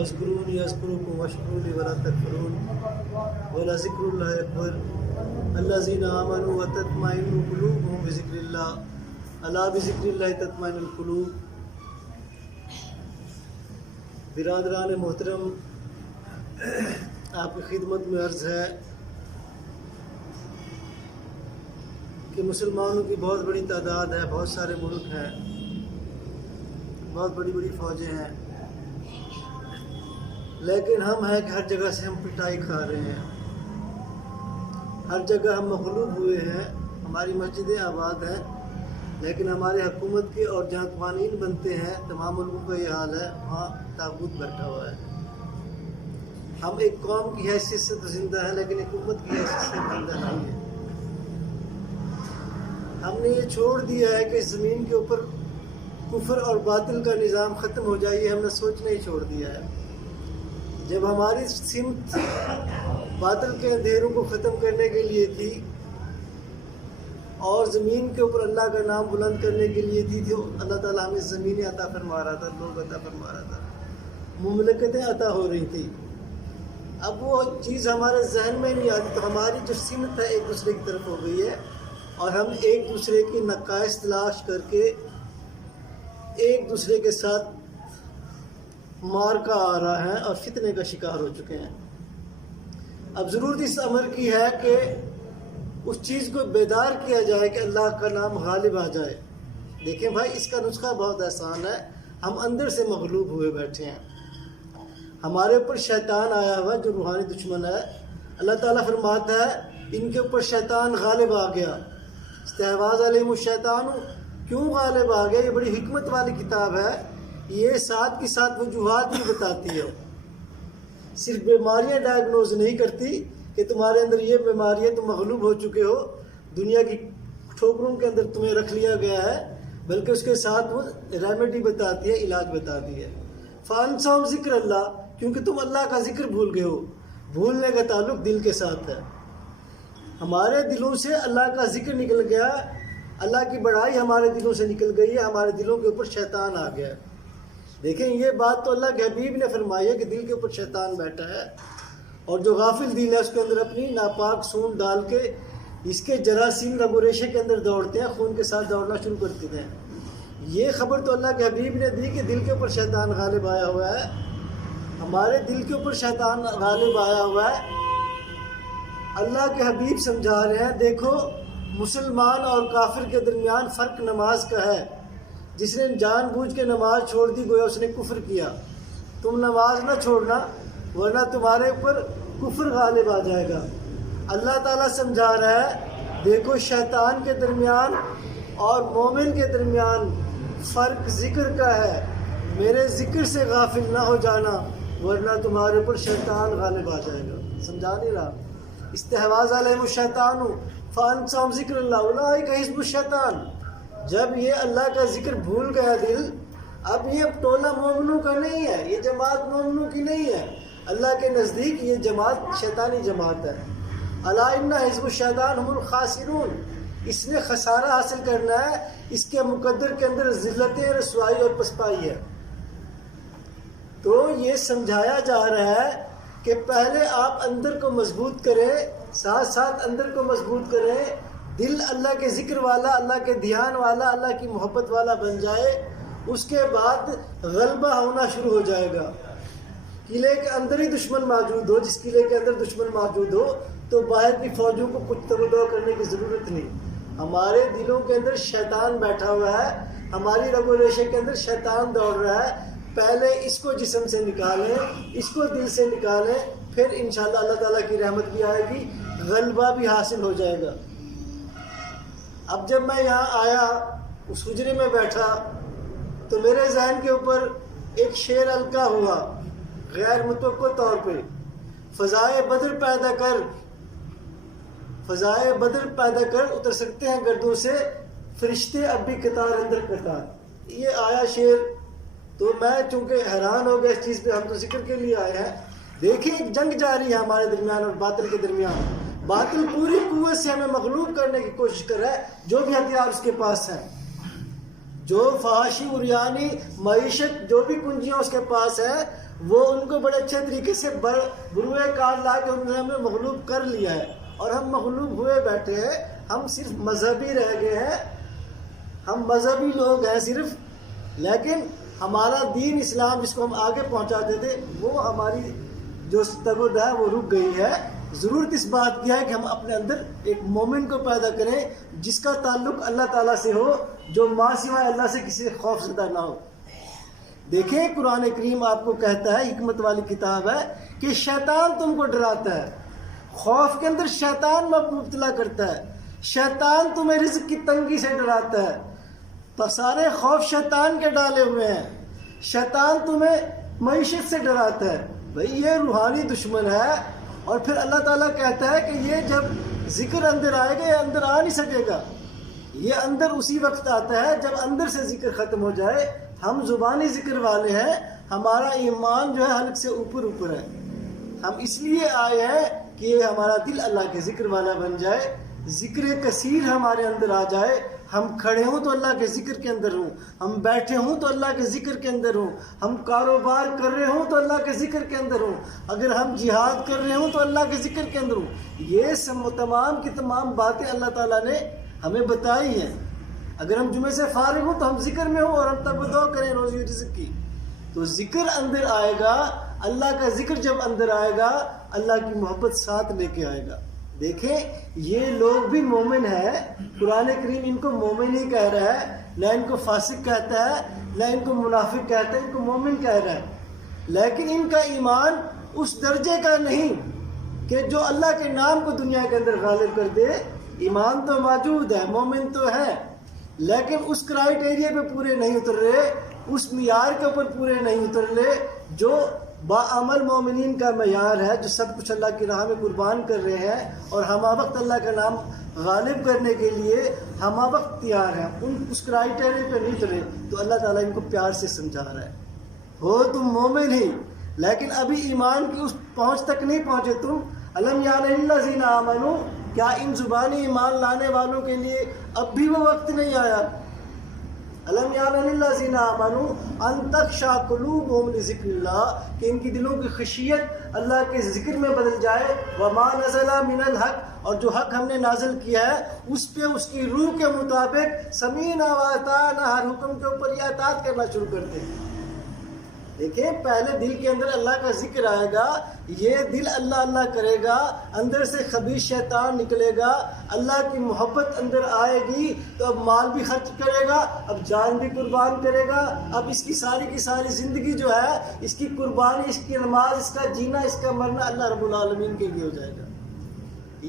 فاذکرونی اذکرکم واشکروا لی ولا تکفرون ولذکر اللہ اکبر الذین آمنوا وتطمئن قلوبهم بذکر اللہ الا بذکر اللہ تطمئن القلوب۔ برادران محترم، آپ کی خدمت میں عرض ہے کہ مسلمانوں کی بہت بڑی تعداد ہے، بہت سارے ملک ہیں، بہت بڑی بڑی فوجیں ہیں، لیکن ہم ہیں کہ ہر جگہ سے ہم پٹائی کھا رہے ہیں، ہر جگہ ہم مغلوب ہوئے ہیں۔ ہماری مسجدیں آباد ہیں، لیکن ہمارے حکومت کے اور جہاں قوانین بنتے ہیں تمام ملکوں کا یہ حال ہے، وہاں طاغوت بیٹھا ہوا ہے۔ ہم ایک قوم کی حیثیت سے تو زندہ ہیں، لیکن حکومت کی حیثیت سے زندہ نہیں ہے۔ ہم نے یہ چھوڑ دیا ہے کہ زمین کے اوپر کفر اور باطل کا نظام ختم ہو جائے، یہ ہم نے سوچنا ہی چھوڑ دیا ہے۔ جب ہماری سمت باطل کے اندھیروں کو ختم کرنے کے لیے تھی اور زمین کے اوپر اللہ کا نام بلند کرنے کے لیے تھی، تو اللہ تعالیٰ ہمیں زمینیں عطا فرما رہا تھا، لوگ عطا فرما رہا تھا، مملکتیں عطا ہو رہی تھی۔ اب وہ چیز ہمارے ذہن میں نہیں آتی، تو ہماری جو سمت ہے ایک دوسرے کی طرف ہو گئی ہے، اور ہم ایک دوسرے کی نقائص تلاش کر کے ایک دوسرے کے ساتھ مارکا آ رہا ہے اور فتنے کا شکار ہو چکے ہیں۔ اب ضرورت اس امر کی ہے کہ اس چیز کو بیدار کیا جائے کہ اللہ کا نام غالب آ جائے۔ دیکھیں بھائی، اس کا نسخہ بہت آسان ہے، ہم اندر سے مغلوب ہوئے بیٹھے ہیں، ہمارے اوپر شیطان آیا ہوا جو روحانی دشمن ہے۔ اللہ تعالیٰ فرماتا ہے ان کے اوپر شیطان غالب آ گیا، استحواذ علیہم الشیطان۔ کیوں غالب آ گیا؟ یہ بڑی حکمت والی کتاب ہے، یہ ساتھ کی ساتھ وجوہات بھی بتاتی ہے، صرف بیماریاں ڈائگنوز نہیں کرتی کہ تمہارے اندر یہ بیماری ہے، تم مغلوب ہو چکے ہو، دنیا کی ٹھوکروں کے اندر تمہیں رکھ لیا گیا ہے، بلکہ اس کے ساتھ وہ ریمیڈی بتاتی ہے، علاج بتاتی ہے۔ فانساہم ذکر اللہ، کیونکہ تم اللہ کا ذکر بھول گئے ہو۔ بھولنے کا تعلق دل کے ساتھ ہے، ہمارے دلوں سے اللہ کا ذکر نکل گیا، اللہ کی بڑائی ہمارے دلوں سے نکل گئی ہے، ہمارے دلوں کے اوپر شیطان آ گیا۔ دیکھیں یہ بات تو اللہ کے حبیب نے فرمائی ہے کہ دل کے اوپر شیطان بیٹھا ہے، اور جو غافل دل ہے اس کے اندر اپنی ناپاک سون ڈال کے اس کے جراثیم رگ و ریشے کے اندر دوڑتے ہیں، خون کے ساتھ دوڑنا شروع کر دیتے ہیں۔ یہ خبر تو اللہ کے حبیب نے دی کہ دل کے اوپر شیطان غالب آیا ہوا ہے، ہمارے دل کے اوپر شیطان غالب آیا ہوا ہے۔ اللہ کے حبیب سمجھا رہے ہیں، دیکھو مسلمان اور کافر کے درمیان فرق نماز کا ہے، جس نے جان بوجھ کے نماز چھوڑ دی گویا اس نے کفر کیا۔ تم نماز نہ چھوڑنا ورنہ تمہارے اوپر کفر غالب آ جائے گا۔ اللہ تعالیٰ سمجھا رہا ہے، دیکھو شیطان کے درمیان اور مومن کے درمیان فرق ذکر کا ہے، میرے ذکر سے غافل نہ ہو جانا ورنہ تمہارے اوپر شیطان غالب آ جائے گا۔ سمجھا نہیں رہا؟ استحواذ علیہم الشیطان فانساہم ذکر اللہ اولئک حزب الشیطان۔ جب یہ اللہ کا ذکر بھول گیا دل، اب یہ ٹولہ مومنوں کا نہیں ہے، یہ جماعت مومنوں کی نہیں ہے، اللہ کے نزدیک یہ جماعت شیطانی جماعت ہے۔ الا ان حزب الشیطان هم الخاسرون، اس نے خسارہ حاصل کرنا ہے، اس کے مقدر کے اندر ذلت، رسوائی اور پسپائی ہے۔ تو یہ سمجھایا جا رہا ہے کہ پہلے آپ اندر کو مضبوط کریں، ساتھ ساتھ اندر کو مضبوط کریں، دل اللہ کے ذکر والا، اللہ کے دھیان والا، اللہ کی محبت والا بن جائے، اس کے بعد غلبہ ہونا شروع ہو جائے گا۔ قلعے کے اندر ہی دشمن موجود ہو، جس قلعے کے اندر دشمن موجود ہو تو باہر کی فوجوں کو کچھ تبدو کرنے کی ضرورت نہیں۔ ہمارے دلوں کے اندر شیطان بیٹھا ہوا ہے، ہماری رگ و ریشے کے اندر شیطان دوڑ رہا ہے، پہلے اس کو جسم سے نکالیں، اس کو دل سے نکالیں، پھر انشاءاللہ اللہ تعالیٰ کی رحمت بھی آئے گی، غلبہ بھی حاصل ہو جائے گا۔ اب جب میں یہاں آیا، اس حجرے میں بیٹھا، تو میرے ذہن کے اوپر ایک شعر القا ہوا غیر متوقع طور پہ، فضائے بدر پیدا کر، فضائے بدر پیدا کر، اتر سکتے ہیں گردوں سے فرشتے اب بھی قطار اندر قطار۔ یہ آیا شعر، تو میں چونکہ حیران ہو گیا اس چیز پہ، ہم تو ذکر کے لیے آئے ہیں۔ دیکھیں ایک جنگ جاری ہے ہمارے درمیان اور باطل کے درمیان، باطل پوری قوت سے ہمیں مغلوب کرنے کی کوشش کر رہا ہے، جو بھی ہتھیار اس کے پاس ہیں، جو فحاشی عریانی معیشت جو بھی کنجیاں اس کے پاس ہیں، وہ ان کو بڑے اچھے طریقے سے بروئے کار لا کے انہوں نے ہمیں مغلوب کر لیا ہے، اور ہم مغلوب ہوئے بیٹھے ہیں، ہم صرف مذہبی رہ گئے ہیں، ہم مذہبی لوگ ہیں صرف، لیکن ہمارا دین اسلام جس کو ہم آگے پہنچاتے تھے وہ ہماری جو تگود ہے وہ رک گئی ہے۔ ضرورت اس بات کی ہے کہ ہم اپنے اندر ایک مومن کو پیدا کریں جس کا تعلق اللہ تعالیٰ سے ہو، جو ماں سوائے اللہ سے کسی سے خوف زدہ نہ ہو۔ دیکھیں قرآن کریم آپ کو کہتا ہے، حکمت والی کتاب ہے، کہ شیطان تم کو ڈراتا ہے، خوف کے اندر شیطان مبتلا کرتا ہے، شیطان تمہیں رزق کی تنگی سے ڈراتا ہے، تو سارے خوف شیطان کے ڈالے ہوئے ہیں، شیطان تمہیں معیشت سے ڈراتا ہے، بھئی یہ روحانی دشمن ہے۔ اور پھر اللہ تعالیٰ کہتا ہے کہ یہ جب ذکر اندر آئے گا یہ اندر آ نہیں سکے گا، یہ اندر اسی وقت آتا ہے جب اندر سے ذکر ختم ہو جائے۔ ہم زبانی ذکر والے ہیں، ہمارا ایمان جو ہے حلق سے اوپر اوپر ہے، ہم اس لیے آئے ہیں کہ ہمارا دل اللہ کے ذکر والا بن جائے، ذکر کثیر ہمارے اندر آ جائے، ہم کھڑے ہوں تو اللہ کے ذکر کے اندر ہوں، ہم بیٹھے ہوں تو اللہ کے ذکر کے اندر ہوں، ہم کاروبار کر رہے ہوں تو اللہ کے ذکر کے اندر ہوں، اگر ہم جہاد کر رہے ہوں تو اللہ کے ذکر کے اندر ہوں۔ یہ سب تمام کی تمام باتیں اللہ تعالیٰ نے ہمیں بتائی ہیں۔ اگر ہم جمعے سے فارغ ہوں تو ہم ذکر میں ہوں اور ہم تب دعا کریں روزی رزق کی، تو ذکر اندر آئے گا، اللہ کا ذکر جب اندر آئے گا اللہ کی محبت ساتھ لے کے آئے گا۔ دیکھیں یہ لوگ بھی مومن ہیں، قرآن کریم ان کو مومن ہی کہہ رہا ہے، نہ ان کو فاسق کہتا ہے نہ ان کو منافق کہتا ہے، ان کو مومن کہہ رہا ہے، لیکن ان کا ایمان اس درجے کا نہیں کہ جو اللہ کے نام کو دنیا کے اندر غالب کر دے۔ ایمان تو موجود ہے، مومن تو ہے، لیکن اس کرائیٹیریا پہ پورے نہیں اتر رہے، اس معیار کے اوپر پورے نہیں اتر رہے جو باعمل مومنین کا معیار ہے، جو سب کچھ اللہ کی راہ میں قربان کر رہے ہیں اور ہمہ وقت اللہ کا نام غالب کرنے کے لیے ہمہ وقت تیار ہیں، ان اس کرائیٹیریا پہ نہیں اترے، تو اللہ تعالیٰ ان کو پیار سے سمجھا رہا ہے، ہو تم مومن ہی لیکن ابھی ایمان کی اس پہنچ تک نہیں پہنچے تم۔ الم یعن للذین آمنوا، کیا ان زبانی ایمان لانے والوں کے لیے اب بھی وہ وقت نہیں آیا؟ الم یعن للذین آمنوا ان تخشع قلوبہم لذکر اللہ، کہ ان کی دلوں کی خشیت اللہ کے ذکر میں بدل جائے، وما نزل من الحق، اور جو حق ہم نے نازل کیا ہے اس پہ اس کی روح کے مطابق سمیعنا واطعنا، ہر حکم کے اوپر یہ اطاعت کرنا شروع کرتے ہیں۔ دیکھیں پہلے دل کے اندر اللہ کا ذکر آئے گا، یہ دل اللہ اللہ کرے گا، اندر سے خبیث شیطان نکلے گا، اللہ کی محبت اندر آئے گی تو اب مال بھی خرچ کرے گا، اب جان بھی قربان کرے گا، اب اس کی ساری زندگی جو ہے اس کی قربانی، اس کی نماز، اس کا جینا، اس کا مرنا اللہ رب العالمین کے لیے ہو جائے گا۔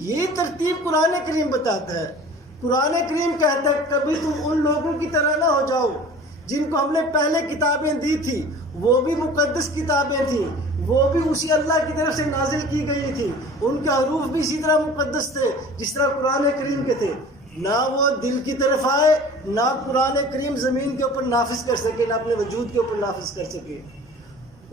یہ ترتیب قرآن کریم بتاتا ہے۔ قرآن کریم کہتا ہے کبھی تم ان لوگوں کی طرح نہ ہو جاؤ جن کو ہم نے پہلے کتابیں دی تھی، وہ بھی مقدس کتابیں تھیں، وہ بھی اسی اللہ کی طرف سے نازل کی گئی تھی، ان کے حروف بھی اسی طرح مقدس تھے جس طرح قرآن کریم کے تھے، نہ وہ دل کی طرف آئے، نہ قرآن کریم زمین کے اوپر نافذ کر سکے، نہ اپنے وجود کے اوپر نافذ کر سکے،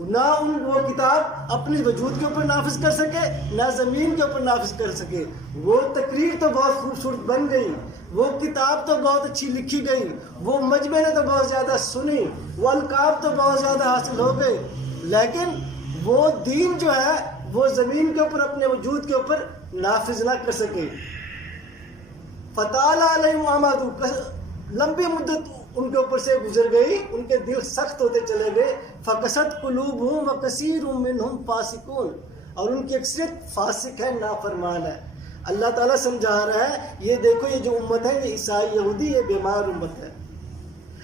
نہ وہ کتاب اپنی وجود کے اوپر نافذ کر سکے، نہ زمین کے اوپر نافذ کر سکے۔ وہ تقریر تو بہت خوبصورت بن گئی، وہ کتاب تو بہت اچھی لکھی گئی، وہ مجمع نے تو بہت زیادہ سنی، وہ القاب تو بہت زیادہ حاصل ہو گئے، لیکن وہ دین جو ہے وہ زمین کے اوپر اپنے وجود کے اوپر نافذ نہ کر سکے۔ فطال علیہم الامد، لمبی مدت ان کے اوپر سے گزر گئی، ان کے دل سخت ہوتے چلے گئے، فقست قلوبہم وکثیر منہم فاسقون، اور ان کی اکثریت فاسق ہے، نافرمان ہے۔ اللہ تعالیٰ سمجھا رہا ہے یہ دیکھو یہ جو امت ہے، یہ عیسائی یہودی، یہ بیمار امت ہے،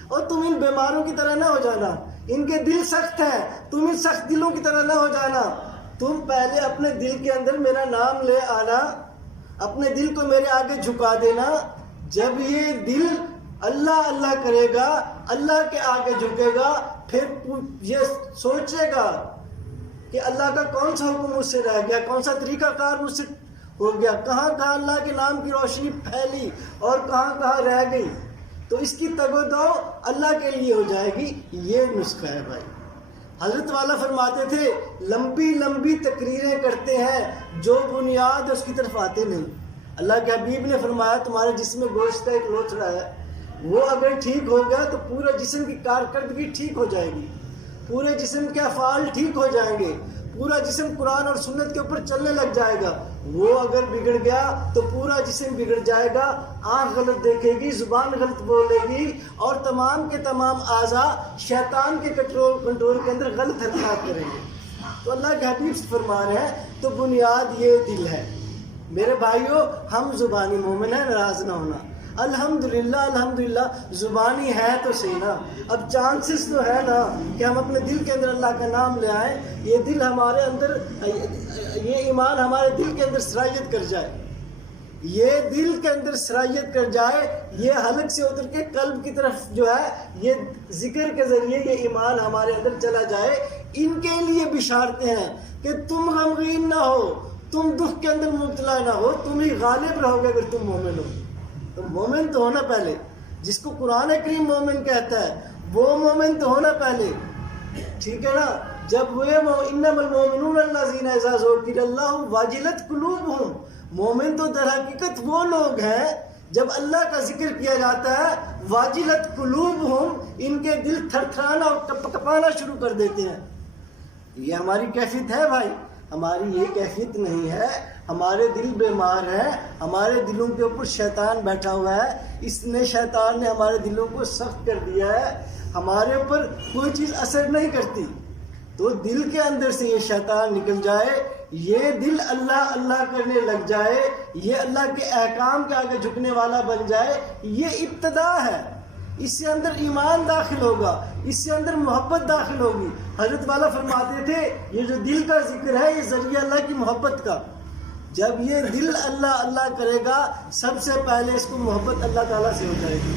اور تم ان بیماروں کی طرح نہ ہو جانا، ان کے دل سخت ہیں، تم ان سخت دلوں کی طرح نہ ہو جانا، تم پہلے اپنے دل کے اندر میرا نام لے آنا، اپنے دل کو میرے آگے جھکا دینا، جب یہ دل اللہ اللہ کرے گا، اللہ کے آگے جھکے گا، پھر یہ سوچے گا کہ اللہ کا کون سا حکم مجھ سے رہ گیا، کون سا طریقہ کار مجھ سے ہو گیا، کہاں کہاں اللہ کے نام کی روشنی پھیلی اور کہاں کہاں رہ گئی، تو اس کی تگ و دو اللہ کے لیے ہو جائے گی۔ یہ نسخہ ہے بھائی۔ حضرت والا فرماتے تھے لمبی لمبی تقریریں کرتے ہیں جو بنیاد اس کی طرف آتے نہیں۔ اللہ کے حبیب نے فرمایا تمہارے جسم میں گوشت کا ایک لوتھڑا ہے، وہ اگر ٹھیک ہو گیا تو پورا جسم کی کارکردگی ٹھیک ہو جائے گی، پورے جسم کے افعال ٹھیک ہو جائیں گے، پورا جسم قرآن اور سنت کے اوپر چلنے لگ جائے گا۔ وہ اگر بگڑ گیا تو پورا جسم بگڑ جائے گا، آنکھ غلط دیکھے گی، زبان غلط بولے گی، اور تمام کے تمام اعضاء شیطان کے کنٹرول کے اندر غلط حرکات کریں گے۔ تو اللہ کے حبیب سے فرمان ہے، تو بنیاد یہ دل ہے۔ میرے بھائیوں، ہم زبانی مومن ہیں، ناراض نہ ہونا۔ الحمدللہ الحمدللہ زبانی ہے تو صحیح نا۔ اب چانسز تو ہے نا کہ ہم اپنے دل کے اندر اللہ کا نام لے آئیں، یہ دل ہمارے اندر، یہ ایمان ہمارے دل کے اندر سرایت کر جائے، یہ دل کے اندر سرایت کر جائے، یہ حلق سے اتر کے قلب کی طرف جو ہے، یہ ذکر کے ذریعے یہ ایمان ہمارے اندر چلا جائے۔ ان کے لیے بشارتیں ہیں کہ تم غمگین نہ ہو، تم دکھ کے اندر مبتلا نہ ہو، تم ہی غالب رہو گے اگر تم مومن ہو۔ تو مومن تو ہونا پہلے، جس کو قرآن کریم مومن کہتا ہے وہ مومن تو ہونا پہلے، ٹھیک ہے نا۔ جب وہ انما المؤمنون الذین اذا ذکر اللہ وجلت قلوبہم، مومن تو در حقیقت وہ لوگ ہیں جب اللہ کا ذکر کیا جاتا ہے واجلت قلوبہم، ان کے دل تھر تھرانا اور کپانا شروع کر دیتے ہیں۔ یہ ہماری کیفیت ہے بھائی، ہماری یہ کیفیت نہیں ہے۔ ہمارے دل بیمار ہیں، ہمارے دلوں کے اوپر شیطان بیٹھا ہوا ہے، شیطان نے ہمارے دلوں کو سخت کر دیا ہے، ہمارے اوپر کوئی چیز اثر نہیں کرتی۔ تو دل کے اندر سے یہ شیطان نکل جائے، یہ دل اللہ اللہ کرنے لگ جائے، یہ اللہ کے احکام کے آگے جھکنے والا بن جائے، یہ ابتدا ہے۔ اس سے اندر ایمان داخل ہوگا، اس سے اندر محبت داخل ہوگی۔ حضرت والا فرماتے تھے یہ جو دل کا ذکر ہے یہ ذریعہ اللہ کی محبت کا۔ جب یہ دل اللہ اللہ کرے گا، سب سے پہلے اس کو محبت اللہ تعالیٰ سے ہو جائے گی،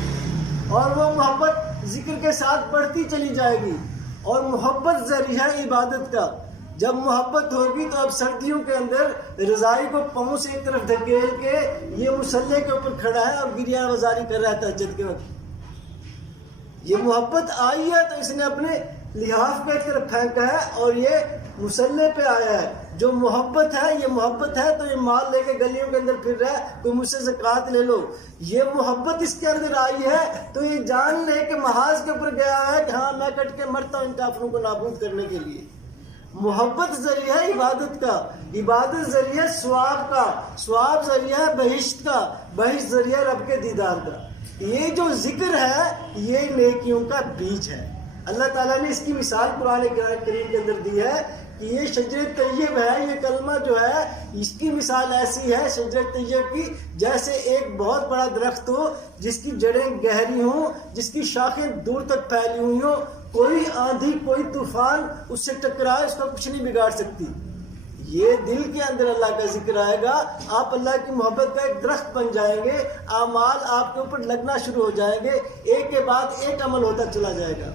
اور وہ محبت ذکر کے ساتھ بڑھتی چلی جائے گی، اور محبت ذریعہ عبادت کا۔ جب محبت ہوگی تو اب سردیوں کے اندر رضائی کو پاؤں سے ایک طرف دھکیل کے یہ مصلے کے اوپر کھڑا ہے اور گریہ وزاری کر رہا ہے تہجد کے وقت۔ یہ محبت آئی ہے تو اس نے اپنے لحاف کو ایک طرف پھینکا ہے اور یہ مصلے پہ آیا ہے۔ جو محبت ہے، یہ محبت ہے تو یہ مال لے کے گلیوں کے اندر پھر رہا ہے، کوئی مجھ سے زکوٰۃ لے لو۔ یہ محبت اس کے اندر آئی ہے تو یہ جان لے کے محاذ کے اوپر گیا ہے کہ ہاں میں کٹ کے مرتا ہوں ان کافروں کو نابود کرنے کے لیے۔ محبت ذریعہ عبادت کا، عبادت ذریعہ ثواب کا، ثواب ذریعہ بہشت کا، بہشت ذریعہ رب کے دیدار کا۔ یہ جو ذکر ہے یہ نیکیوں کا بیج ہے۔ اللہ تعالیٰ نے اس کی مثال قرآن کریم کے اندر دی ہے کہ یہ شجر طیب ہے، یہ کلمہ جو ہے اس کی مثال ایسی ہے شجر طیب کی، جیسے ایک بہت بڑا درخت ہو جس کی جڑیں گہری ہوں، جس کی شاخیں دور تک پھیلی ہوئی ہوں، کوئی آندھی کوئی طوفان اس سے ٹکرائے اس کا کچھ نہیں بگاڑ سکتی۔ یہ دل کے اندر اللہ کا ذکر آئے گا، آپ اللہ کی محبت کا ایک درخت بن جائیں گے، اعمال آپ کے اوپر لگنا شروع ہو جائیں گے، ایک کے بعد ایک عمل ہوتا چلا جائے گا۔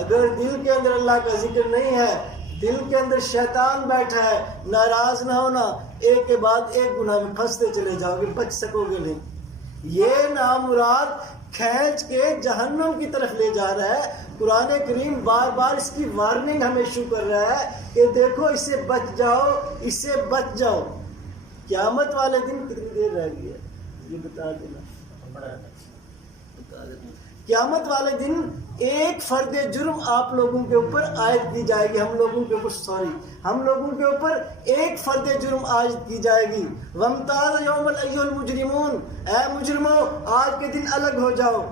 اگر دل کے اندر اللہ کا ذکر نہیں ہے، دل کے اندر شیطان بیٹھا ہے، ناراض نہ ہونا، ایک کے بعد ایک گناہ میں پھنستے چلے جاؤ گے، بچ سکو گے نہیں۔ یہ نامراد کھینچ کے جہنم کی طرف لے جا رہا ہے۔ قرآن کریم بار بار اس کی وارننگ ہمیں ایشو کر رہا ہے کہ دیکھو اس سے بچ جاؤ، اس سے بچ جاؤ۔ قیامت والے دن کتنی دیر رہ گئی ہے یہ بتا دینا۔ قیامت والے دن ایک فرد جرم آپ لوگوں کے اوپر عائد کی جائے گی، ہم لوگوں کے اوپر ہم لوگوں کے اوپر ایک فرد جرم عائد کی جائے گی۔ وَامْتَازَ يَوْمَ الْأَيُّهَا الْمُجْرِمُونَ، اے مجرموں آج کے دن الگ ہو جاؤ۔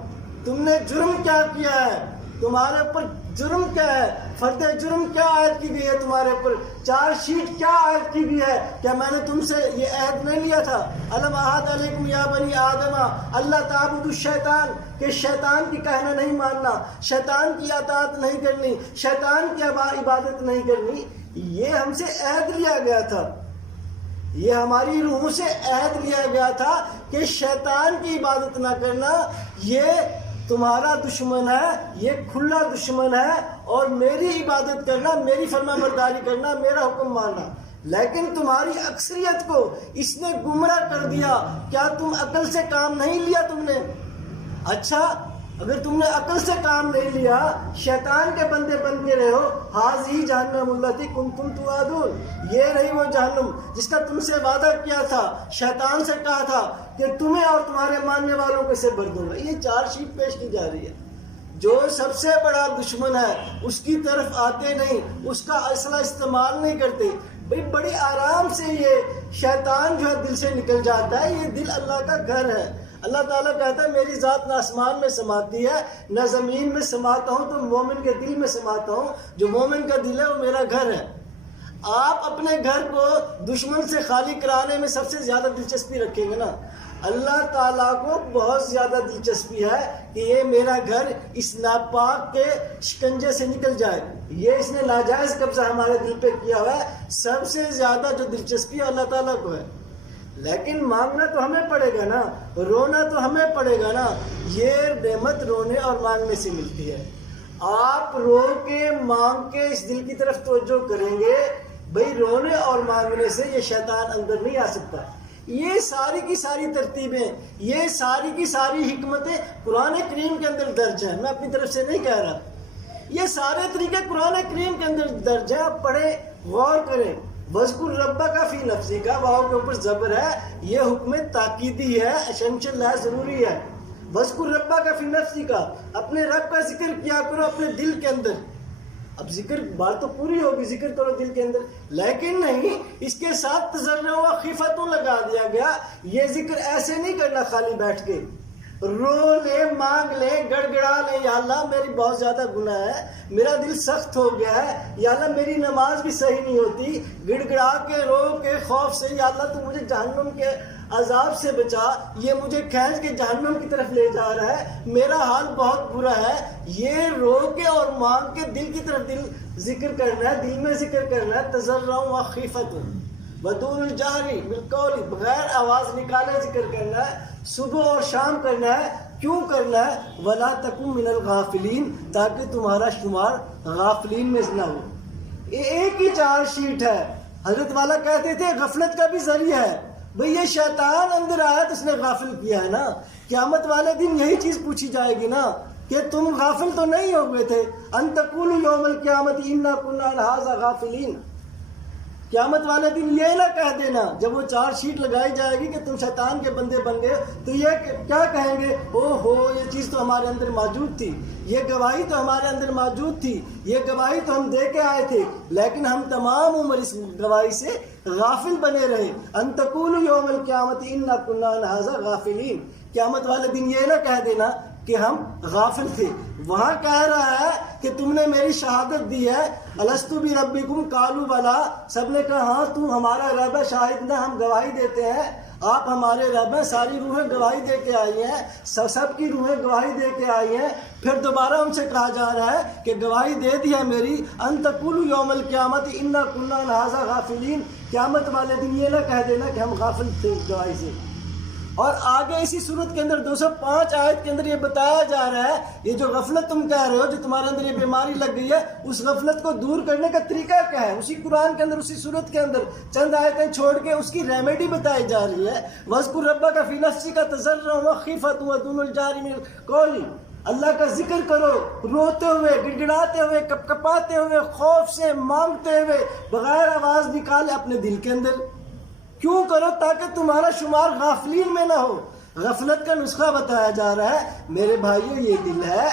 تم نے جرم کیا کیا ہے، تمہارے اوپر جرم کیا ہے، فرد جرم کیا عائد کی گئی ہے تمہارے اوپر، چارج شیٹ کیا عائد کی گئی ہے؟ کیا میں نے تم سے یہ عہد نہیں لیا تھا؟ الم اعہد علیکم یا بنی آدم اللہ تعبدوا الشیطان، کہ شیطان کی کہنا نہیں ماننا، شیطان کی اطاعت نہیں کرنی، شیطان کی عبادت نہیں کرنی۔ یہ ہم سے عہد لیا گیا تھا، یہ ہماری روحوں سے عہد لیا گیا تھا کہ شیطان کی عبادت نہ کرنا، یہ تمہارا دشمن ہے، یہ کھلا دشمن ہے، اور میری عبادت کرنا، میری فرما برداری کرنا، میرا حکم ماننا۔ لیکن تمہاری اکثریت کو اس نے گمراہ کر دیا۔ کیا تم عقل سے کام نہیں لیا تم نے؟ اچھا اگر تم نے عقل سے کام نہیں لیا، شیطان کے بندے بن کے رہے ہو، حاذی جہنم التی کنتم توعدون، یہ رہی وہ جہنم جس کا تم سے وعدہ کیا تھا، شیطان سے کہا تھا کہ تمہیں اور تمہارے ماننے والوں کو سے بھر دوں گا۔ یہ چارج شیٹ پیش کی جا رہی ہے۔ جو سب سے بڑا دشمن ہے اس کی طرف آتے نہیں، اس کا اسلحہ استعمال نہیں کرتے. بھئی بڑی آرام سے یہ شیطان جو ہے دل سے نکل جاتا ہے. یہ دل اللہ کا گھر ہے. اللہ تعالیٰ کہتا ہے میری ذات نہ آسمان میں سماتی ہے نہ زمین میں سماتا ہوں، تو مومن کے دل میں سماتا ہوں. جو مومن کا دل ہے وہ میرا گھر ہے. آپ اپنے گھر کو دشمن سے خالی کرانے میں سب سے زیادہ دلچسپی رکھیں گے نا. اللہ تعالیٰ کو بہت زیادہ دلچسپی ہے کہ یہ میرا گھر اس ناپاک کے شکنجے سے نکل جائے. یہ اس نے ناجائز قبضہ ہمارے دل پہ کیا ہوا ہے. سب سے زیادہ جو دلچسپی ہے اللہ تعالیٰ کو ہے. لیکن مانگنا تو ہمیں پڑے گا نا، رونا تو ہمیں پڑے گا نا. یہ نعمت رونے اور مانگنے سے ملتی ہے. آپ رو کے مانگ کے اس دل کی طرف توجہ کریں گے. بھئی رونے اور مانگنے سے یہ شیطان اندر نہیں آ سکتا. یہ ساری کی ساری ترتیبیں، یہ ساری کی ساری حکمتیں قرآن کریم کے اندر درج ہیں. میں اپنی طرف سے نہیں کہہ رہا. یہ سارے طریقے قرآن کریم کے اندر درج ہیں. آپ پڑھیں، غور کریں. وَاذْكُرْ رَبَّكَ فِي نَفْسِكَ، واو کے اوپر زبر ہے. یہ حکم تاکیدی ہے، ایسنشل ہے، ضروری ہے. وَاذْكُرْ رَبَّكَ فِي نَفْسِكَ، اپنے رب کا ذکر کیا کرو اپنے دل کے اندر. اب ذکر بات تو پوری ہوگی، ذکر کرو دل کے اندر، لیکن نہیں اس کے ساتھ تضرع و خیفتوں لگا دیا گیا. یہ ذکر ایسے نہیں کرنا خالی بیٹھ کے. رو لے، مانگ لے، گڑ گڑا لے، یا اللہ میری بہت زیادہ گناہ ہے، میرا دل سخت ہو گیا ہے، یا اللہ میری نماز بھی صحیح نہیں ہوتی. گڑ گڑا کے، رو کے، خوف سے، یا اللہ تو مجھے جہنم کے عذاب سے بچا، یہ مجھے کھینچ کے جہنم کی طرف لے جا رہا ہے، میرا حال بہت برا ہے. یہ رو کے اور مانگ کے دل کی طرف دل ذکر کرنا ہے، دل میں ذکر کرنا ہے. تضرع و خیفت بدون الجہری بالقول، بغیر آواز نکالے ذکر کرنا ہے. صبح اور شام کرنا ہے. کیوں کرنا ہے؟ وَلَا تَكُن مِّنَ الْغَافِلِينَ، تاکہ تمہارا شمار غافلین میں نہ ہو. ایک ہی چار شیٹ ہے. حضرت والا کہتے تھے غفلت کا بھی ذریعہ ہے. بھئی یہ شیطان اندر آیا تو اس نے غافل کیا ہے نا. قیامت والے دن یہی چیز پوچھی جائے گی نا کہ تم غافل تو نہیں ہو گئے تھے. ان تقولوا یوم القیامت انا کنا عن ھذا غافلین. قیامت والے دن یہ نہ کہہ دینا جب وہ چار شیٹ لگائی جائے گی کہ تم شیطان کے بندے بن گئے، تو یہ کیا کہیں گے؟ او ہو، یہ چیز تو ہمارے اندر موجود تھی، یہ گواہی تو ہمارے اندر موجود تھی، یہ گواہی تو ہم دے کے آئے تھے، لیکن ہم تمام عمر اس گواہی سے غافل بنے رہے. ان تقولوا یوم القیامت انا کنا عن ھذا غافلین. قیامت والے دن یہ نہ کہہ دینا کہ ہم غافل تھے. وہاں کہہ رہا ہے کہ تم نے میری شہادت دی ہے. الستو بربکم قالوا بلا، سب نے کہا ہاں تو ہمارا رب ہے، شاہد نہ ہم گواہی دیتے ہیں، آپ ہمارے رب ہیں. ساری روحیں گواہی دے کے آئی ہیں، سب کی روحیں گواہی دے کے آئی ہیں. پھر دوبارہ ان سے کہا جا رہا ہے کہ گواہی دے دی ہے میری. ان تقولوا یوم القیامت انا کنا عن ھذا غافلین. قیامت والے دن یہ نہ کہہ دینا کہ ہم غافل تھے گواہی سے. اور آگے اسی صورت کے اندر 205 آیت کے اندر یہ بتایا جا رہا ہے یہ جو غفلت تم کہہ رہے ہو، جو تمہارے اندر یہ بیماری لگ گئی ہے، اس غفلت کو دور کرنے کا طریقہ کیا ہے. اسی قرآن کے اندر، اسی صورت کے اندر چند آیتیں چھوڑ کے اس کی ریمیڈی بتائی جا رہی ہے. وَاذْكُرْ رَبَّكَ فِي نَفْسِكَ تَضَرُّعًا وَخِيفَةً وَدُونَ الْجَهْرِ مِنَ الْقَوْلِ. اللہ کا ذکر کرو روتے ہوئے، گڑگڑاتے ہوئے، کپکپاتے ہوئے، خوف سے مانگتے ہوئے، بغیر آواز نکالے اپنے دل کے اندر. کیوں کرو؟ تاکہ تمہارا شمار غافلین میں نہ ہو. غفلت کا نسخہ بتایا جا رہا ہے. میرے بھائیو، یہ دل ہے،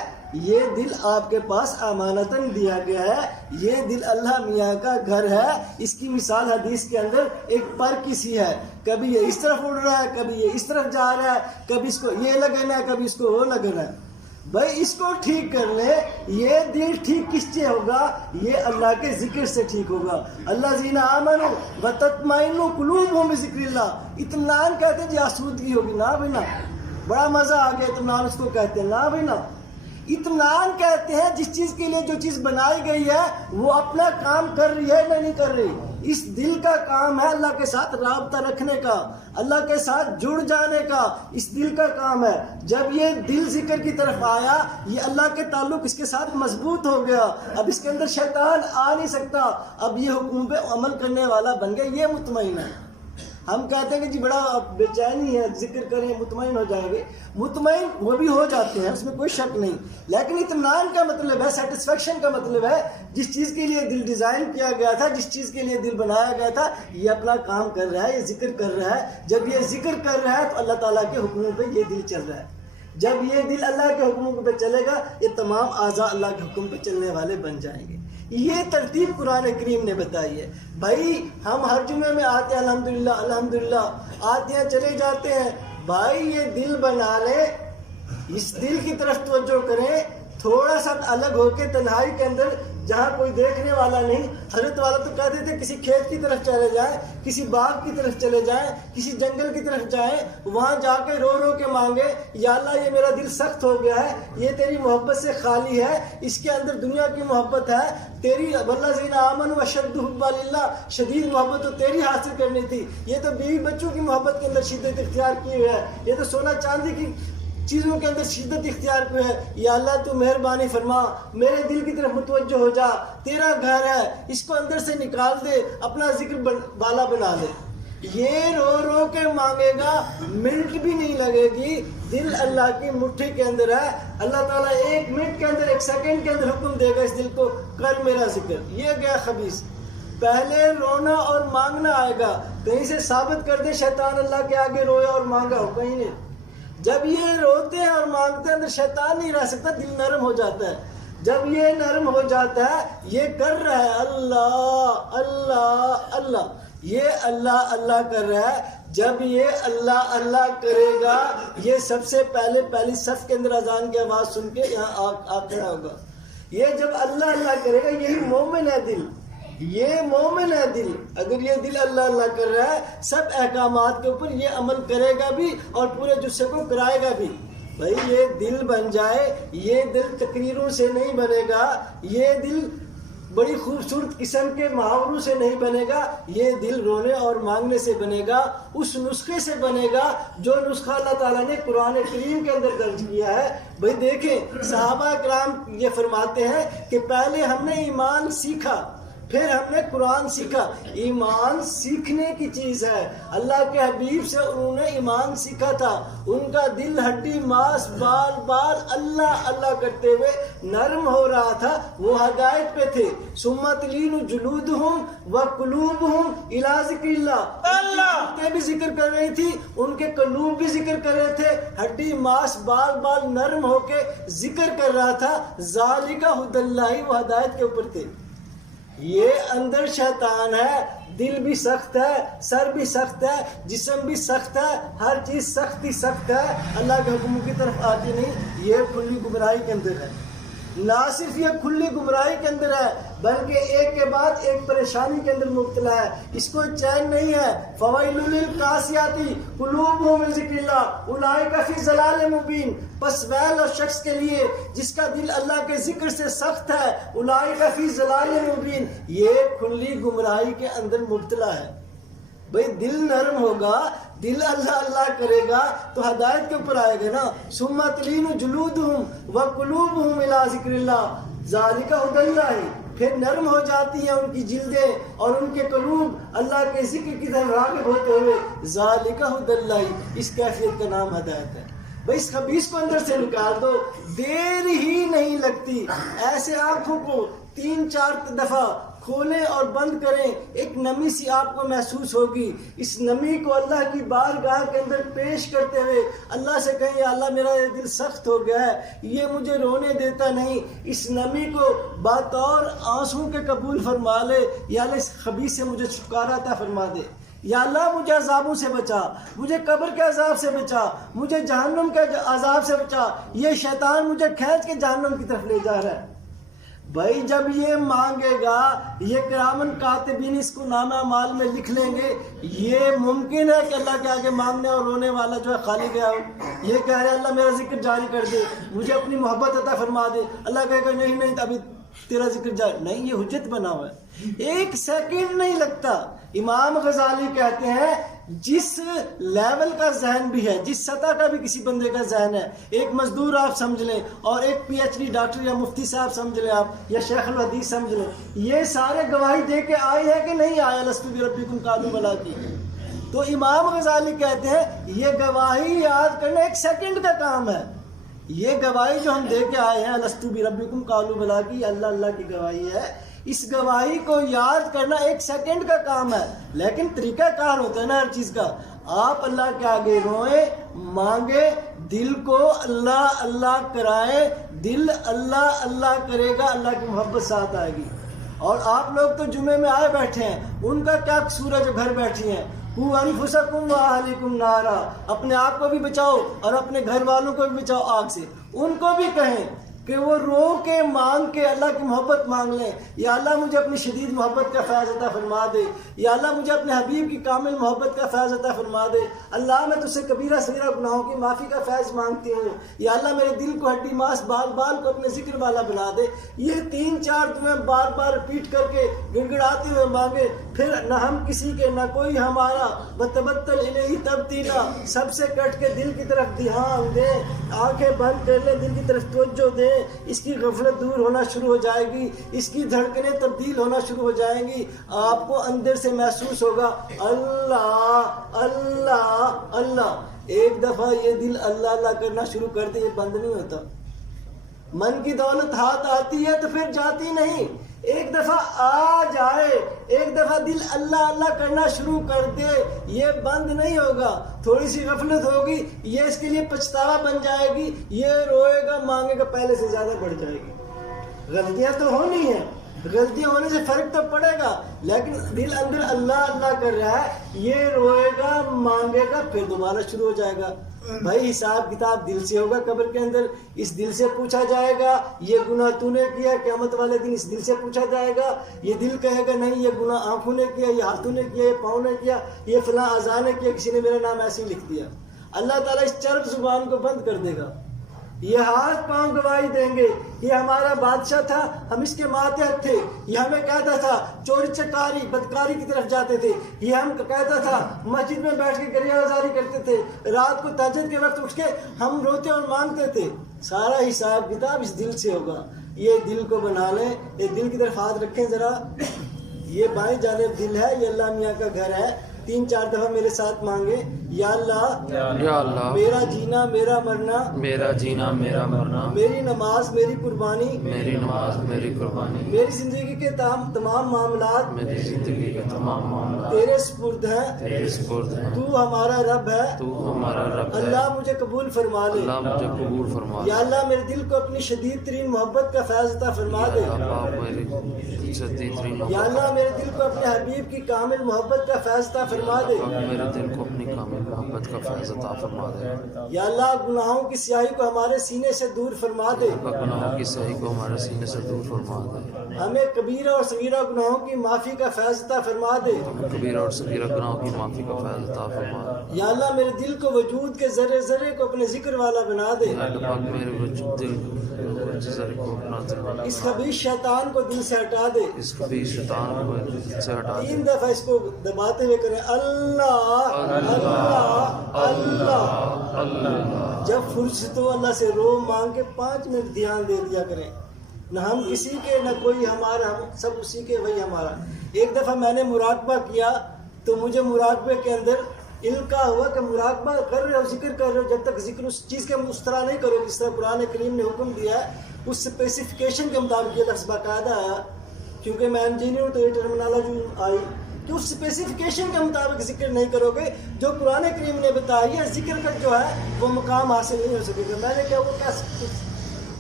یہ دل آپ کے پاس امانتاً دیا گیا ہے. یہ دل اللہ میاں کا گھر ہے. اس کی مثال حدیث کے اندر ایک پر کسی ہے، کبھی یہ اس طرف اڑ رہا ہے، کبھی یہ اس طرف جا رہا ہے، کبھی اس کو یہ لگنا ہے، کبھی اس کو وہ لگنا ہے. بھائی اس کو ٹھیک کر لے. یہ دل ٹھیک کس سے ہوگا؟ یہ اللہ کے ذکر سے ٹھیک ہوگا. الذین آمنوا وتطمئن قلوبهم بذکر اللہ. اطمینان کہتے ہیں جی آسودگی ہوگی، نہ بھائی نہ. بڑا مزہ آ گیا اطمینان اس کو کہتے ہیں، نہ بھائی نہ. اطمینان کہتے ہیں جس چیز کے لیے جو چیز بنائی گئی ہے وہ اپنا کام کر رہی ہے یا نہیں کر رہی. اس دل کا کام ہے اللہ کے ساتھ رابطہ رکھنے کا، اللہ کے ساتھ جڑ جانے کا. اس دل کا کام ہے. جب یہ دل ذکر کی طرف آیا، یہ اللہ کے تعلق اس کے ساتھ مضبوط ہو گیا. اب اس کے اندر شیطان آ نہیں سکتا. اب یہ حکم پہ عمل کرنے والا بن گیا. یہ مطمئن ہے. ہم کہتے ہیں کہ جی بڑا بے چینی ہے، ذکر کریں مطمئن ہو جائیں گے. مطمئن وہ بھی ہو جاتے ہیں، اس میں کوئی شک نہیں. لیکن اطمینان کا مطلب ہے، سیٹسفیکشن کا مطلب ہے جس چیز کے لیے دل ڈیزائن کیا گیا تھا، جس چیز کے لیے دل بنایا گیا تھا، یہ اپنا کام کر رہا ہے، یہ ذکر کر رہا ہے. جب یہ ذکر کر رہا ہے تو اللہ تعالیٰ کے حکموں پہ یہ دل چل رہا ہے. جب یہ دل اللہ کے حکم پہ چلے گا یہ تمام اعضاء اللہ کے حکم پہ چلنے والے بن جائیں گے. یہ ترتیب قرآن کریم نے بتائی ہے. بھائی ہم ہر جمعے میں آتے ہیں الحمدللہ الحمدللہ آتے ہیں چلے جاتے ہیں. بھائی یہ دل بنا لیں, اس دل کی طرف توجہ کریں, تھوڑا سا الگ ہو کے تنہائی کے اندر جہاں کوئی دیکھنے والا نہیں. حضرت والا تو کہتے تھے کسی کھیت کی طرف چلے جائیں, کسی باغ کی طرف چلے جائیں, کسی جنگل کی طرف جائیں, وہاں جا کے رو رو کے مانگے یا اللہ یہ میرا دل سخت ہو گیا ہے, یہ تیری محبت سے خالی ہے, اس کے اندر دنیا کی محبت ہے, تیری والذین آمنوا اشد حبا للہ, شدید محبت تو تیری حاصل کرنی تھی. یہ تو بیوی بچوں کی محبت کے اندر شدت اختیار کی ہوئی ہے, یہ تو سونا چاندی کی چیزوں کے اندر شدت اختیار کو ہے. یا اللہ تو مہربانی فرما, میرے دل کی طرف متوجہ ہو جا, تیرا گھر ہے, اس کو اندر سے نکال دے, اپنا ذکر بالا بنا دے. یہ رو رو کے مانگے گا, منٹ بھی نہیں لگے گی, دل اللہ کی مٹھی کے اندر ہے. اللہ تعالیٰ 1 منٹ کے اندر 1 سیکنڈ کے اندر حکم دے گا اس دل کو کر میرا ذکر. یہ گیا خبیث. پہلے رونا اور مانگنا آئے گا. کہیں سے ثابت کر دے شیطان اللہ کے آگے رویا اور مانگا ہو, کہیں نہیں. جب یہ روتے ہیں اور مانگتے ہیں اندر شیطان نہیں رہ سکتا, دل نرم ہو جاتا ہے. جب یہ نرم ہو جاتا ہے, یہ کر رہا ہے اللہ اللہ اللہ, یہ اللہ اللہ کر رہا ہے. جب یہ اللہ اللہ کرے گا, یہ سب سے پہلی صف کے اندر اذان کی آواز سن کے یہاں آ کھڑا ہوگا. یہ جب اللہ اللہ کرے گا, یہی مومن ہے دل, یہ مومن ہے دل. اگر یہ دل اللہ اللہ کر رہا ہے, سب احکامات کے اوپر یہ عمل کرے گا بھی اور پورے جسے کو کرائے گا بھی. بھائی یہ دل بن جائے, یہ دل تقریروں سے نہیں بنے گا, یہ دل بڑی خوبصورت قسم کے محاوروں سے نہیں بنے گا, یہ دل رونے اور مانگنے سے بنے گا, اس نسخے سے بنے گا جو نسخہ اللہ تعالیٰ نے قرآن کریم کے اندر درج کیا ہے. بھائی دیکھیں صحابہ کرام یہ فرماتے ہیں کہ پہلے ہم نے ایمان سیکھا, پھر ہم نے قرآن سیکھا. ایمان سیکھنے کی چیز ہے. اللہ کے حبیب سے انہوں نے ایمان سیکھا تھا. ان کا دل ہڈی ماس بال بال اللہ اللہ کرتے ہوئے نرم ہو رہا تھا, وہ ہدایت پہ تھے. ثم تلین جلودہم وقلوبہم الی ذکر اللہ, اللہ بھی ذکر کر رہی تھی, ان کے قلوب بھی ذکر کر رہے تھے, ہڈی ماس بال بال نرم ہو کے ذکر کر رہا تھا. ذالک ھدی اللہ, وہ ہدایت کے اوپر تھے. یہ اندر شیطان ہے, دل بھی سخت ہے, سر بھی سخت ہے, جسم بھی سخت ہے, ہر چیز سخت ہی سخت ہے, اللہ کے حکم کی طرف آتی نہیں. یہ کھلی گمراہی کے اندر ہے. نہ صرف یہ کھلی گمراہی کے اندر ہے بلکہ ایک کے بعد ایک پریشانی کے اندر مبتلا ہے, اس کو چین نہیں ہے. فویل للقاسیات قلوبہم من ذکر اللہ اولئک فی ضلال مبین, پس ویل اس شخص کے لیے جس کا دل اللہ کے ذکر سے سخت ہے, اولئک فی ضلال مبین, یہ کھلی گمراہی کے اندر مبتلا ہے. بھئی دل نرم ہوگا, دل اللہ اللہ کرے گا تو ہدایت کے اوپر آئے گا نا. ثم تلین جلودہم وقلوبہم الی ذکر اللہ ذالک ھدی اللہ, پھر نرم ہو جاتی ہیں ان کی جلدیں اور ان کے قلوب اللہ کے ذکر کی طرف راغب ہوتے ہوئے. ذالک ھدی اللہ, اس کیفیت کا نام ہدایت ہے. بھئی اس خبیث کو اندر سے نکال دو, دیر ہی نہیں لگتی. ایسے آنکھوں کو 3-4 دفعہ کھولیں اور بند کریں, ایک نمی سی آپ کو محسوس ہوگی. اس نمی کو اللہ کی بارگاہ کے اندر پیش کرتے ہوئے اللہ سے کہیں یا اللہ میرا یہ دل سخت ہو گیا ہے, یہ مجھے رونے دیتا نہیں. اس نمی کو بطور آنسوں کے قبول فرما لے. یا اللہ اس خبیث سے مجھے چھٹکارا عطا فرما دے. یا اللہ مجھے عذابوں سے بچا, مجھے قبر کے عذاب سے بچا, مجھے جہنم کے عذاب سے بچا. یہ شیطان مجھے کھینچ کے جہنم کی طرف لے جا رہا ہے. بھائی جب یہ مانگے گا, یہ کرامن کاتبین اس کو نامہ اعمال میں لکھ لیں گے. یہ ممکن ہے کہ اللہ کے آگے مانگنے اور رونے والا جو ہے خالی گیا ہو. یہ کہہ رہے اللہ میرا ذکر جاری کر دے, مجھے اپنی محبت عطا فرما دے. اللہ کہے گا نہیں نہیں ابھی تیرا ذکر جاری نہیں. یہ حجت بنا ہوا ہے, 1 سیکنڈ نہیں لگتا. امام غزالی کہتے ہیں جس لیول کا ذہن بھی ہے, جس سطح کا بھی کسی بندے کا ذہن ہے, ایک مزدور آپ سمجھ لیں اور ایک PhD ڈاکٹر یا مفتی صاحب سمجھ لیں آپ, یا شیخ الحدیث سمجھ لیں, یہ سارے گواہی دے کے آئے ہیں کہ نہیں آئے لست بربکم قالوا بلی کی. تو امام غزالی کہتے ہیں یہ گواہی یاد کرنا 1 سیکنڈ کا کام ہے. یہ گواہی جو ہم دے کے آئے ہیں لست بربکم قالوا بلی کی, اللہ اللہ کی گواہی ہے. اس گواہی کو یاد کرنا 1 سیکنڈ کا کام ہے, لیکن طریقہ کار ہوتا ہے نا ہر چیز کا. آپ اللہ کے آگے روئیں, مانگے, دل کو اللہ اللہ کرائے، دل اللہ اللہ کرے گا، اللہ کی محبت ساتھ آئے گی۔ اور آپ لوگ تو جمعے میں آئے بیٹھے ہیں، ان کا کیا قصور ہے جو گھر بیٹھی ہیں؟ قُوْ أَنفُسَكُمْ وَأَهْلِكُمْ نَارًا، اپنے آپ کو بھی بچاؤ اور اپنے گھر والوں کو بھی بچاؤ آگ سے۔ ان کو بھی کہیں کہ وہ رو کے مانگ کے اللہ کی محبت مانگ لیں، یا اللہ مجھے اپنی شدید محبت کا فیض عطا فرما دے، یا اللہ مجھے اپنے حبیب کی کامل محبت کا فیض عطا فرما دے، اللہ میں تجھ سے کبیرہ صغیرہ گناہوں کی معافی کا فیض مانگتی ہوں، یا اللہ میرے دل کو ہڈی ماس بال بال کو اپنے ذکر والا بنا دے۔ یہ 3-4 دعائیں بار بار ریپیٹ کر کے گڑگڑاتے ہوئے مانگے، پھر نہ ہم کسی کے نہ کوئی ہمارا، وتبتل الیہ تبتیلا، سب سے کٹ کے دل کی طرف دھیان دے، آنکھیں بند کر لے، دل کی طرف توجہ دے، اس کی غفلت دور ہونا شروع ہو جائے گی، اس کی دھڑکنیں تبدیل ہونا شروع ہو جائیں گی، آپ کو اندر سے محسوس ہوگا اللہ اللہ اللہ۔ ایک دفعہ یہ دل اللہ اللہ کرنا شروع کر دے، یہ بند نہیں ہوتا۔ من کی دولت ہاتھ آتی ہے تو پھر جاتی نہیں، ایک دفعہ آ جائے، ایک دفعہ دل اللہ اللہ کرنا شروع کر دے، یہ بند نہیں ہوگا۔ تھوڑی سی غفلت ہوگی، یہ اس کے لیے پچھتاوا بن جائے گی، یہ روئے گا مانگے گا، پہلے سے زیادہ بڑھ جائے گی۔ غلطیاں تو ہونی ہیں، غلطیاں ہونے سے فرق تو پڑے گا، لیکن دل اندر اللہ اللہ کر رہا ہے، یہ روئے گا مانگے گا، پھر دوبارہ شروع ہو جائے گا۔ بھائی حساب کتاب دل سے ہوگا، قبر کے اندر اس دل سے پوچھا جائے گا یہ گناہ تو نے کیا، قیامت والے دن اس دل سے پوچھا جائے گا، یہ دل کہے گا نہیں یہ گناہ آنکھوں نے کیا، یہ ہاتھوں نے کیا، یہ پاؤں نے کیا، یہ فلاں اعضاء نے کیا، کسی نے میرا نام ایسے ہی لکھ دیا۔ اللہ تعالیٰ اس چرب زبان کو بند کر دے گا، یہ ہاتھ پاؤں گواہی دیں گے، یہ ہمارا بادشاہ تھا، ہم اس کے ماتحت تھے، یہ ہمیں کہتا تھا چوری چکاری بدکاری کی طرف جاتے تھے، یہ ہم کہتا تھا مسجد میں بیٹھ کے گریہ آزاری کرتے تھے، رات کو تہجد کے وقت اٹھ کے ہم روتے اور مانگتے تھے۔ سارا حساب کتاب اس دل سے ہوگا۔ یہ دل کو بنا لیں، یہ دل کی طرف ہاتھ رکھیں ذرا، یہ بائیں جانب دل ہے، یہ اللہ میاں کا گھر ہے۔ 3-4 دفعہ میرے ساتھ مانگے، یا اللہ میرا جینا میرا مرنا، میرا جینا میرا مرنا، میری نماز میری قربانی، میری نماز میری قربانی، میری زندگی کے تمام معاملات، میری زندگی کے تمام معاملات تیرے سپرد ہیں، تیرے سپرد ہیں، تو ہمارا رب ہے، تو ہمارا رب ہے، اللہ مجھے قبول فرما لے، اللہ مجھے قبول فرما یا اللہ میرے دل کو اپنی شدید ترین محبت کا فیض عطا فرما دے، یا اللہ میرے دل کو اپنے حبیب کی کامل محبت کا فیض عطا فرما دے، میرے دل کو اپنی کامل محبت کا فیض عطا فرما دے، یا اللہ گناہوں کی سیاہی کو ہمارے سینے سے دور فرما دے، گناہوں کی سیاہی کو ہمارے سینے سے دور فرما دے، ہمیں کبیرہ اور صغیرہ گناہوں کی معافی کا فیض عطا فرما دے، کبیرہ اور صغیرہ گناہوں کی معافی کا فیض عطا فرما دے، یا اللہ میرے دل کو وجود کے ذرے ذرے کو اپنے ذکر والا بنا دے، اللہ پاک میرے وجود دل کو اپنا دل والا، اس خبیث شیطان کو دل سے ہٹا دے، اس خبیث شیطان کو دل سے ہٹا دے، 3 دفعہ اس کو دباتے ہوئے کریں اللہ اللہ اللہ اللہ۔ جب فرصت ہو اللہ سے رو مانگ کے 5 منٹ دھیان دے دیا کریں، نہ ہم کسی کے نہ کوئی ہمارا، ہم سب اسی کے، وہی ہمارا۔ ایک دفعہ میں نے مراقبہ کیا تو مجھے مراقبے کے اندر القاء ہوا کہ مراقبہ کر رہے ہو، ذکر کر رہے ہو، جب تک ذکر اس چیز کے اس طرح نہیں کرو جس طرح قرآن کریم نے حکم دیا ہے، اس اسپیسیفکیشن کے مطابق یہ لفظ باقاعدہ آیا، کیونکہ میں انجینئر ہوں تو یہ ٹرمنالوجی آئی کہ اس اسپیسیفکیشن کے مطابق ذکر نہیں کرو گے جو قرآن کریم نے بتایا ہے، ذکر کا جو ہے وہ مقام حاصل نہیں ہو سکے گا۔ میں نے کیا وہ کیا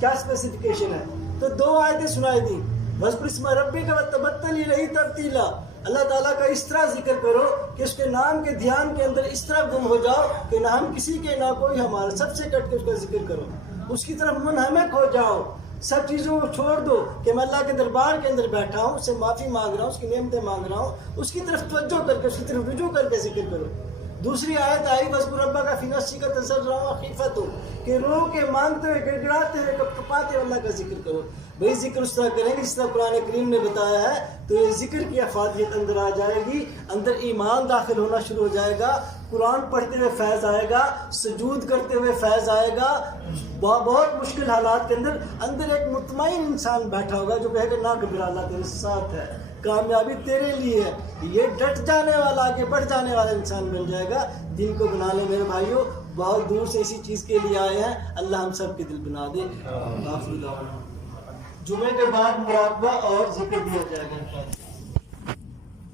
اسپیسیفکیشن ہے؟ تو 2 آیتیں سنائی دی، وَاذْكُرِ اسْمَ رَبِّكَ وَتَبَتَّلْ إِلَيْهِ تَبْتِيلًا، اللہ تعالیٰ کا اس طرح ذکر کرو کہ اس کے نام کے دھیان کے اندر اس طرح گم ہو جاؤ کہ نہ ہم کسی کے نہ کوئی ہمارا، سب سے کٹ کے اس کا ذکر کرو، اس کی طرف منہمک ہو جاؤ، سب چیزوں کو چھوڑ دو کہ میں اللہ کے دربار کے اندر بیٹھا ہوں، اس سے معافی مانگ رہا ہوں، اس کی نعمتیں مانگ رہا ہوں، اس کی طرف توجہ کر کے اس کی طرف رجوع کر کے ذکر کرو۔ دوسری آیت آئی وَاذْكُرْ رَبَّكَ فِي نَفْسِكَ تَضَرُّعًا وَخِيفَةً، کہ رو کے مانگتے ہوئے گڑگڑاتے ہوئے کپاتے ہوئے اللہ کا ذکر کرو۔ بھئی ذکر اس طرح کریں گے جس طرح قرآن کریم نے بتایا ہے تو یہ ذکر کی افادیت اندر آ جائے گی، اندر ایمان داخل ہونا شروع ہو جائے گا، قرآن پڑھتے ہوئے فیض آئے گا، سجود کرتے ہوئے فیض آئے گا، بہت مشکل حالات کے اندر ایک مطمئن انسان بیٹھا ہوگا جو کہے گا نہ گھبرا، اللہ تیرے ساتھ ہے، کامیابی تیرے لیے ہے، یہ ڈٹ جانے والا آگے بڑھ جانے والا انسان بن جائے گا۔ دل کو بنا لیں میرے بھائیوں، بہت دور سے اسی چیز کے لیے آئے ہیں، اللہ ہم سب کے دل بنا دے۔ آخر دعوانا جمعے کے بعد مراقبہ اور ذکر دیا جائے گا۔